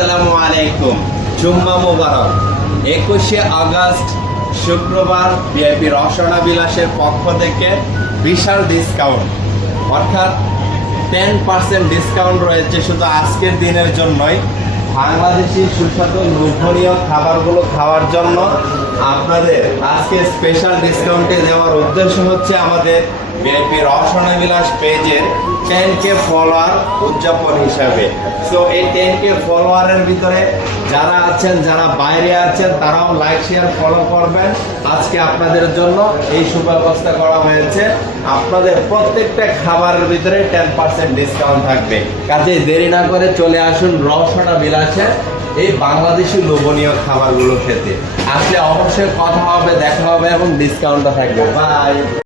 আসসালামু আলাইকুম। জুম্মা মোবারক। 21শে আগস্ট শুক্রবার ভিআইপি রসনা বিলাসের পক্ষ থেকে বিশাল ডিসকাউন্ট, অর্থাৎ 10% ডিসকাউন্ট রয়েছে শুধু আজকের দিনের জন্যই। বাংলাদেশি সুস্বাদু লোভনীয় খাবারগুলো খাওয়ার জন্য আপনাদের আজকে স্পেশাল ডিসকাউন্টে দেওয়ার উদ্দেশ্য হচ্ছে আমাদের ভিআইপি রসনা বিলাস পেজের 10K ফলোয়ার উদযাপন হিসাবে। সো এই 10K ফলোয়ারের ভিতরে যারা আছেন, যারা বাইরে আছেন, তারাও লাইক শেয়ার ফলো করবেন। আজকে আপনাদের জন্য এই সুব্যবস্থা করা হয়েছে। আপনাদের প্রত্যেকটা খাবারের ভিতরে 10% ডিসকাউন্ট থাকবে। কাজে দেরি না করে চলে আসুন রসনা বিলাসে এই বাংলাদেশি লোভনীয় খাবারগুলো খেতে। আসলে অবশ্যই কথা হবে, দেখা হবে এবং ডিসকাউন্টও থাকবে। বাই।